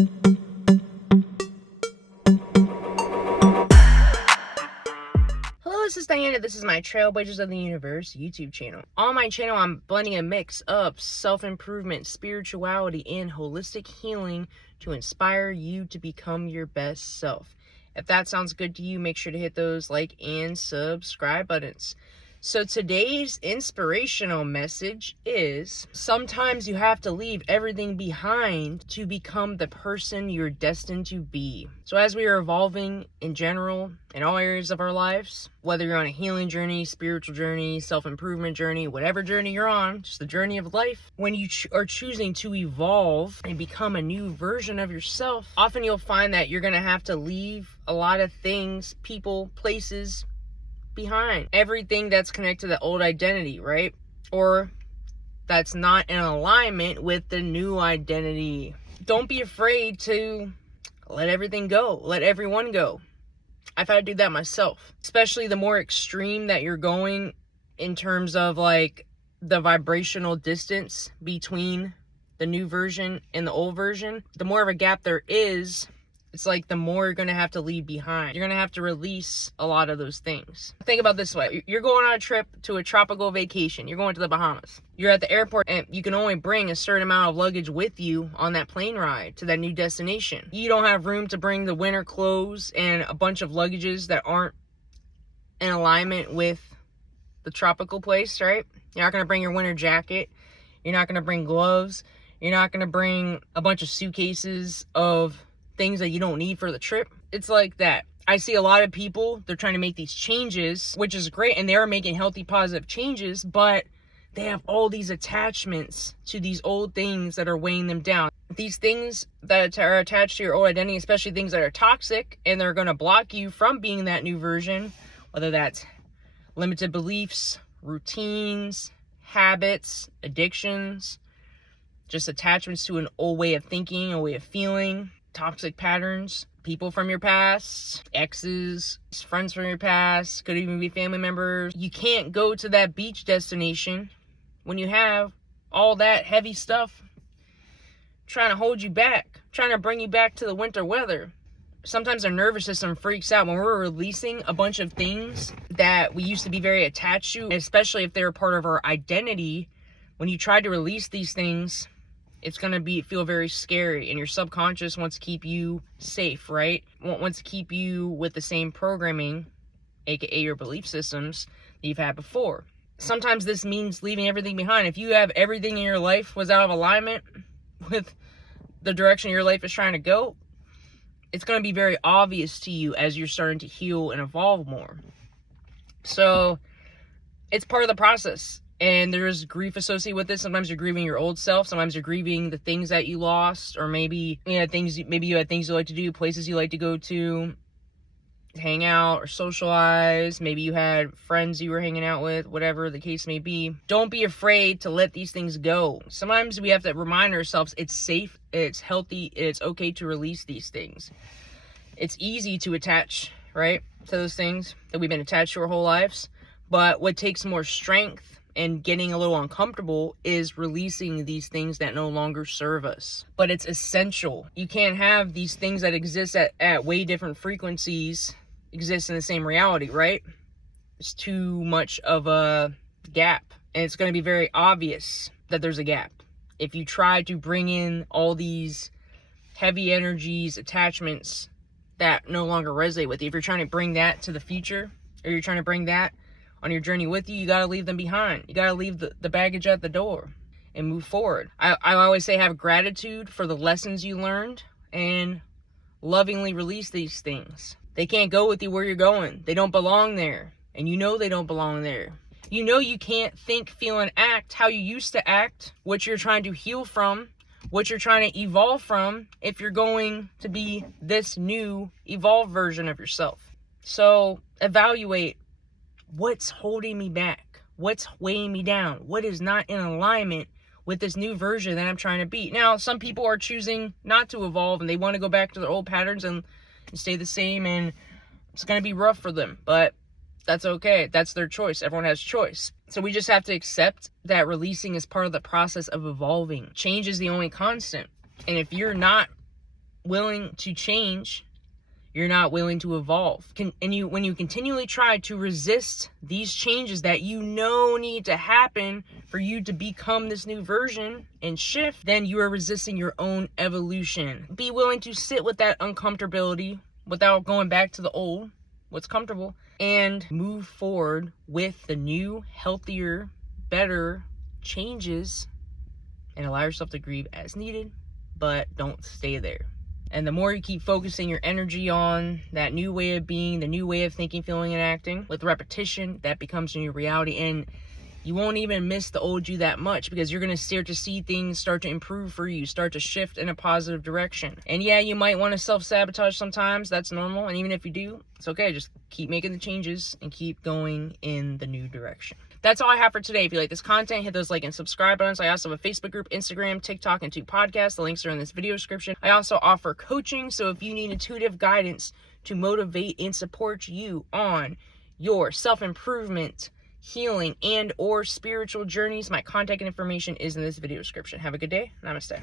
Hello, this is Diana. This is my Trailblazers of the Universe YouTube channel. On my channel, I'm blending a mix of self-improvement, spirituality, and holistic healing to inspire you to become your best self. If that sounds good to you, make sure to hit those like and subscribe buttons. So today's inspirational message is, sometimes you have to leave everything behind to become the person you're destined to be. So as we are evolving in general, in all areas of our lives, whether you're on a healing journey, spiritual journey, self-improvement journey, whatever journey you're on, just the journey of life, when you are choosing to evolve and become a new version of yourself, often you'll find that you're going to have to leave a lot of things, people, places, behind. Everything that's connected to the old identity, right? Or that's not in alignment with the new identity. Don't be afraid to let everything go. Let everyone go. I've had to do that myself. Especially the more extreme that you're going in terms of like the vibrational distance between the new version and the old version, the more of a gap there is, it's like the more you're going to have to leave behind. You're going to have to release a lot of those things. Think about it this way. You're going on a trip to a tropical vacation. You're going to the Bahamas. You're at the airport and you can only bring a certain amount of luggage with you on that plane ride to that new destination. You don't have room to bring the winter clothes and a bunch of luggages that aren't in alignment with the tropical place, right? You're not going to bring your winter jacket. You're not going to bring gloves. You're not going to bring a bunch of suitcases of things that you don't need for the trip. It's like that. I see a lot of people, they're trying to make these changes, which is great, and they are making healthy, positive changes, but they have all these attachments to these old things that are weighing them down. These things that are attached to your old identity, especially things that are toxic, and they're going to block you from being that new version, whether that's limited beliefs, routines, habits, addictions, just attachments to an old way of thinking, a way of feeling, toxic patterns, people from your past, exes, friends from your past, could even be family members. You can't go to that beach destination when you have all that heavy stuff trying to hold you back, trying to bring you back to the winter weather. Sometimes our nervous system freaks out when we're releasing a bunch of things that we used to be very attached to, especially if they're part of our identity. When you try to release these things, it's going to feel very scary, and your subconscious wants to keep you safe, right? Wants to keep you with the same programming, aka your belief systems that you've had before. Sometimes this means leaving everything behind. If you have everything in your life was out of alignment with the direction your life is trying to go, it's going to be very obvious to you as you're starting to heal and evolve more. So it's part of the process. And there's grief associated with this. Sometimes you're grieving your old self. Sometimes you're grieving the things that you lost, or maybe you had things you like to do, places you like to go to, hang out or socialize. Maybe you had friends you were hanging out with, whatever the case may be. Don't be afraid to let these things go. Sometimes we have to remind ourselves it's safe, it's healthy, it's okay to release these things. It's easy to attach, right, to those things that we've been attached to our whole lives. But what takes more strength and getting a little uncomfortable is releasing these things that no longer serve us. But it's essential. You can't have these things that exist at way different frequencies exist in the same reality, right? It's too much of a gap. And it's going to be very obvious that there's a gap. If you try to bring in all these heavy energies, attachments that no longer resonate with you, if you're trying to bring that to the future, or you're trying to bring that on your journey with you, you got to leave them behind. You got to leave the baggage at the door and move forward. I always say have gratitude for the lessons you learned and lovingly release these things. They can't go with you where you're going. They don't belong there. And you know they don't belong there. You know you can't think, feel, and act how you used to act, what you're trying to heal from, what you're trying to evolve from, if you're going to be this new evolved version of yourself. So evaluate, what's holding me back? What's weighing me down? What is not in alignment with this new version that I'm trying to be? Now, some people are choosing not to evolve and they want to go back to their old patterns and stay the same, and it's going to be rough for them, but that's okay. That's their choice. Everyone has choice. So we just have to accept that releasing is part of the process of evolving. Change is the only constant. And if you're not willing to change, you're not willing to evolve. When you continually try to resist these changes that you know need to happen for you to become this new version and shift, then you are resisting your own evolution. Be willing to sit with that uncomfortability without going back to the old, what's comfortable, and move forward with the new, healthier, better changes, and allow yourself to grieve as needed, but don't stay there. And the more you keep focusing your energy on that new way of being, the new way of thinking, feeling, and acting, with repetition, that becomes your new reality. And you won't even miss the old you that much, because you're going to start to see things start to improve for you, start to shift in a positive direction. And yeah, you might want to self-sabotage sometimes. That's normal. And even if you do, it's okay. Just keep making the changes and keep going in the new direction. That's all I have for today. If you like this content, hit those like and subscribe buttons. I also have a Facebook group, Instagram, TikTok, and 2 podcasts. The links are in this video description. I also offer coaching, so if you need intuitive guidance to motivate and support you on your self-improvement, healing, and or spiritual journeys, my contact information is in this video description. Have a good day. Namaste.